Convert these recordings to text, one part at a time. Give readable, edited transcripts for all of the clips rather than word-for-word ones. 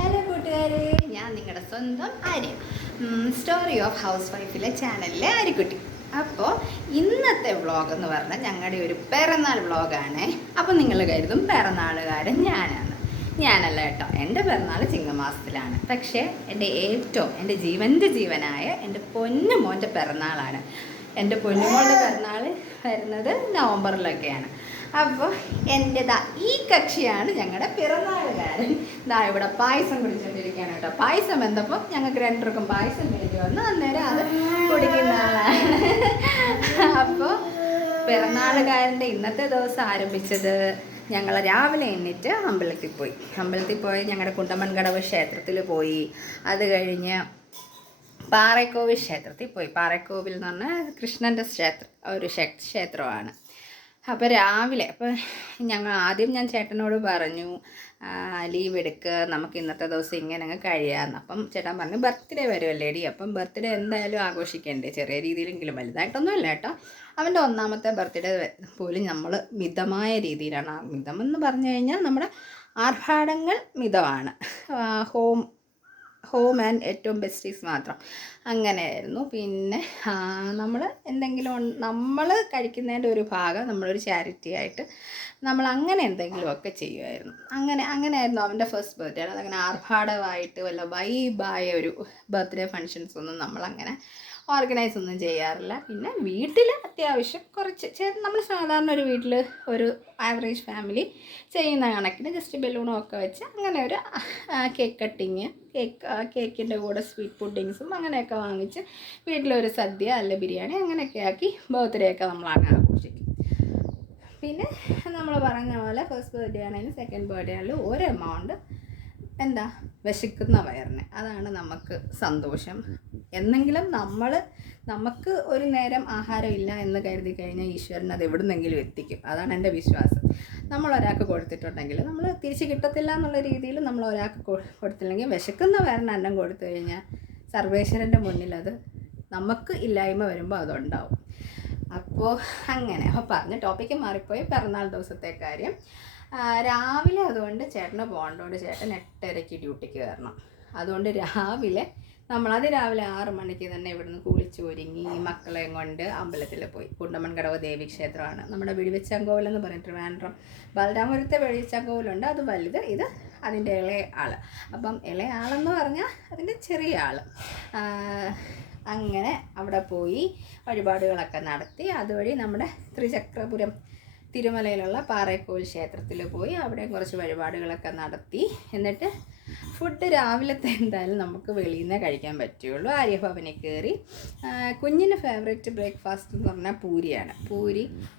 Hello കൂട്ടുകാരെ, ഞാൻ നിങ്ങളുടെ സ്വന്തം ആര്യ, സ്റ്റോറി ഓഫ് ഹൗസ് വൈഫിലെ ചാനലിലെ ആര്യക്കുട്ടി. അപ്പോൾ ഇന്നത്തെ വ്ളോഗ് എന്ന് പറഞ്ഞാൽ ഞങ്ങളുടെ ഒരു പിറന്നാൾ വ്ളോഗാണ്. അപ്പോൾ നിങ്ങൾ കരുതും പിറന്നാളുകാരൻ ഞാനല്ല കേട്ടോ. എൻ്റെ പിറന്നാൾ ചിങ്ങമാസത്തിലാണ്. പക്ഷേ എൻ്റെ ജീവൻ്റെ ജീവനായ എൻ്റെ പൊന്നുമോൻ്റെ പിറന്നാളാണ്. എൻ്റെ പൊന്നുമോൻ്റെ പിറന്നാൾ വരുന്നത് നവംബറിലൊക്കെയാണ്. അപ്പോൾ ഈ കക്ഷിയാണ് ഞങ്ങളുടെ പിറന്നാളുകാരൻ. ഇവിടെ പായസം കുടിച്ചോണ്ടിരിക്കുകയാണ് കേട്ടോ. പായസം എന്തപ്പോൾ ഞങ്ങൾക്ക് രണ്ടുപേർക്കും പായസം വേണ്ടി വന്നു. അന്നേരം അത് കുടിക്കുന്ന ആളാണ്. അപ്പോൾ പിറന്നാളുകാരൻ്റെ ഇന്നത്തെ ദിവസം ആരംഭിച്ചത് ഞങ്ങൾ രാവിലെ എണ്ണിട്ട് അമ്പലത്തിൽ പോയി ഞങ്ങളുടെ കുണ്ടമൺകടവ് ക്ഷേത്രത്തിൽ പോയി. അത് കഴിഞ്ഞ് പാറേക്കോവിൽ ക്ഷേത്രത്തിൽ പോയി. പാറേക്കോവിൽ എന്ന് പറഞ്ഞാൽ കൃഷ്ണൻ്റെ ഒരു ക്ഷേത്രമാണ്. അപ്പോൾ രാവിലെ ഞാൻ ചേട്ടനോട് പറഞ്ഞു ലീവ് എടുക്കുക, നമുക്ക് ഇന്നത്തെ ദിവസം ഇങ്ങനെ അങ്ങ് കഴിയാമെന്ന്. അപ്പം ചേട്ടൻ പറഞ്ഞു ബർത്ത്ഡേ വരുമല്ലേടി, അപ്പം ബർത്ത്ഡേ എന്തായാലും ആഘോഷിക്കണ്ടേ, ചെറിയ രീതിയിലെങ്കിലും, വലുതായിട്ടൊന്നും അല്ല കേട്ടോ. അവൻ്റെ ഒന്നാമത്തെ ബർത്ത്ഡേ പോലും നമ്മൾ മിതമായ രീതിയിലാണ്. മിതമെന്ന് പറഞ്ഞു കഴിഞ്ഞാൽ നമ്മുടെ ആർഭാടങ്ങൾ മിതമാണ്. ഹോം ആൻഡ് ഏറ്റവും ബെസ്റ്റീസ് മാത്രം അങ്ങനെയായിരുന്നു. പിന്നെ നമ്മൾ കഴിക്കുന്നതിൻ്റെ ഒരു ഭാഗം നമ്മളൊരു ചാരിറ്റി ആയിട്ട് നമ്മൾ അങ്ങനെ എന്തെങ്കിലുമൊക്കെ ചെയ്യുമായിരുന്നു. അങ്ങനെയായിരുന്നു അവൻ്റെ ഫസ്റ്റ് ബർത്ത്ഡേ. അതങ്ങനെ ആർഭാടമായിട്ട് വല്ല വൈബായ ഒരു ബർത്ത്ഡേ ഫങ്ഷൻസ് ഒന്നും നമ്മളങ്ങനെ ഓർഗനൈസ് ഒന്നും ചെയ്യാറില്ല. പിന്നെ വീട്ടിൽ അത്യാവശ്യം കുറച്ച് നമ്മൾ സാധാരണ ഒരു വീട്ടിൽ ഒരു ആവറേജ് ഫാമിലി ചെയ്യുന്ന കണക്കിന് ജസ്റ്റ് ബലൂണും ഒക്കെ വെച്ച് അങ്ങനെ ഒരു കേക്ക് കട്ടിങ്, കേക്കിൻ്റെ കൂടെ സ്വീറ്റ് പുഡിങ്സും അങ്ങനെയൊക്കെ വാങ്ങിച്ച് വീട്ടിലൊരു സദ്യ അല്ല ബിരിയാണി അങ്ങനെയൊക്കെ ആക്കി ബർത്ത്ഡേ ഒക്കെ നമ്മൾ അങ്ങനെ ആഘോഷിക്കും. പിന്നെ നമ്മൾ പറഞ്ഞ പോലെ ഫസ്റ്റ് ബർത്ത്ഡേ ആണെങ്കിലും സെക്കൻഡ് ബർത്ത്ഡേ ആണെങ്കിലും ഒരു എമൗണ്ട് വിശക്കുന്ന വയറിന്, അതാണ് നമുക്ക് സന്തോഷം. എന്നെങ്കിലും നമുക്ക് ഒരു നേരം ആഹാരം ഇല്ല എന്ന് കരുതി കഴിഞ്ഞാൽ ഈശ്വരൻ അത് എവിടുന്നെങ്കിലും എത്തിക്കും. അതാണ് എൻ്റെ വിശ്വാസം. നമ്മൾ ഒരാൾക്ക് കൊടുത്തിട്ടുണ്ടെങ്കിൽ നമ്മൾ തിരിച്ച് കിട്ടത്തില്ല എന്നുള്ള രീതിയിൽ നമ്മൾ ഒരാൾക്ക് കൊടുത്തില്ലെങ്കിൽ വിശക്കുന്ന വയറിന് അന്നം കൊടുത്തു കഴിഞ്ഞാൽ സർവേശ്വരൻ്റെ മുന്നിൽ അത് നമുക്ക് ഇല്ലായ്മ വരുമ്പോൾ അതുണ്ടാവും. അപ്പോൾ പറഞ്ഞ ടോപ്പിക്ക് മാറിപ്പോയി. പിറന്നാൾ ദിവസത്തെ കാര്യം രാവിലെ അതുകൊണ്ട് ചേട്ടന് പോകേണ്ടതുകൊണ്ട് ചേട്ടൻ 8:30 ഡ്യൂട്ടിക്ക് കയറണം. അതുകൊണ്ട് രാവിലെ 6 മണിക്ക് തന്നെ ഇവിടുന്ന് കുളിച്ചൊരുങ്ങി മക്കളെയും കൊണ്ട് അമ്പലത്തിൽ പോയി. കുണ്ടമൺകടവ് ദേവീക്ഷേത്രമാണ്. നമ്മുടെ വെളിവെച്ചാങ്കോവിൽ എന്ന് പറയും. ട്രിവാൻഡ്രം ബലരാമപുരത്തെ വെളിവെച്ചാങ്കോവിലുണ്ട്, അത് വലുത്, ഇത് അതിൻ്റെ ഇളയ ആൾ. അപ്പം ഇളയ ആളെന്ന് പറഞ്ഞാൽ അതിൻ്റെ ചെറിയ ആൾ. അങ്ങനെ അവിടെ പോയി വഴിപാടുകളൊക്കെ നടത്തി. അതുവഴി നമ്മുടെ തൃചക്രപുരം തിരുമലയിലുള്ള പാറേക്കോവിൽ ക്ഷേത്രത്തിൽ പോയി അവിടെ കുറച്ച് വഴിപാടുകളൊക്കെ നടത്തി. എന്നിട്ട് ഫുഡ് രാവിലത്തെ എന്തായാലും നമുക്ക് വെളിയിൽ നിന്നേ കഴിക്കാൻ പറ്റുള്ളൂ. ആര്യഭവനിൽ കയറി. കുഞ്ഞിന് ഫേവറേറ്റ് ബ്രേക്ക്ഫാസ്റ്റ് എന്ന് പറഞ്ഞാൽ പൂരിയാണ്.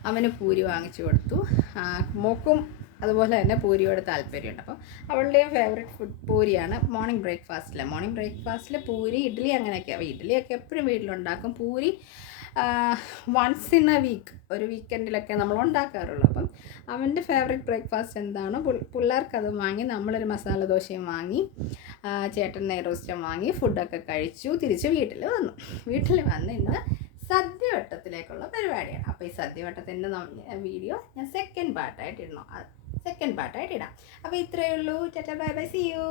അവന് പൂരി വാങ്ങിച്ചു കൊടുത്തു. മോക്കും അതുപോലെ തന്നെ പൂരിയോട് താല്പര്യമുണ്ട്. അപ്പം അവളുടെയും ഫേവറേറ്റ് ഫുഡ് പൂരിയാണ്. മോർണിംഗ് ബ്രേക്ക്ഫാസ്റ്റിൽ പൂരി, ഇഡ്ഡലി അങ്ങനെയൊക്കെ. അപ്പോൾ ഇഡ്ഡലിയൊക്കെ എപ്പോഴും വീട്ടിലുണ്ടാക്കും. Puri once in a week, ഒരു വീക്കെൻഡിലൊക്കെ നമ്മൾ ഉണ്ടാക്കാറുള്ളൂ. അപ്പം അവൻ്റെ ഫേവറേറ്റ് ബ്രേക്ക്ഫാസ്റ്റ് എന്താണോ പിള്ളേർക്കത് വാങ്ങി നമ്മളൊരു മസാല ദോശയും വാങ്ങി, ചേട്ടൻ നെയ്റോസ്റ്റും വാങ്ങി ഫുഡൊക്കെ കഴിച്ചു. തിരിച്ച് വീട്ടിൽ വന്ന് ഇന്ന് സദ്യവട്ടത്തിലേക്കുള്ള പരിപാടിയാണ്. അപ്പോൾ ഈ സദ്യവട്ടത്തിൻ്റെ വീഡിയോ ഞാൻ സെക്കൻഡ് പാർട്ടായിട്ട് ഇടാം. അപ്പോൾ ഇത്രയേ ഉള്ളൂ. Tata bye bye, see U.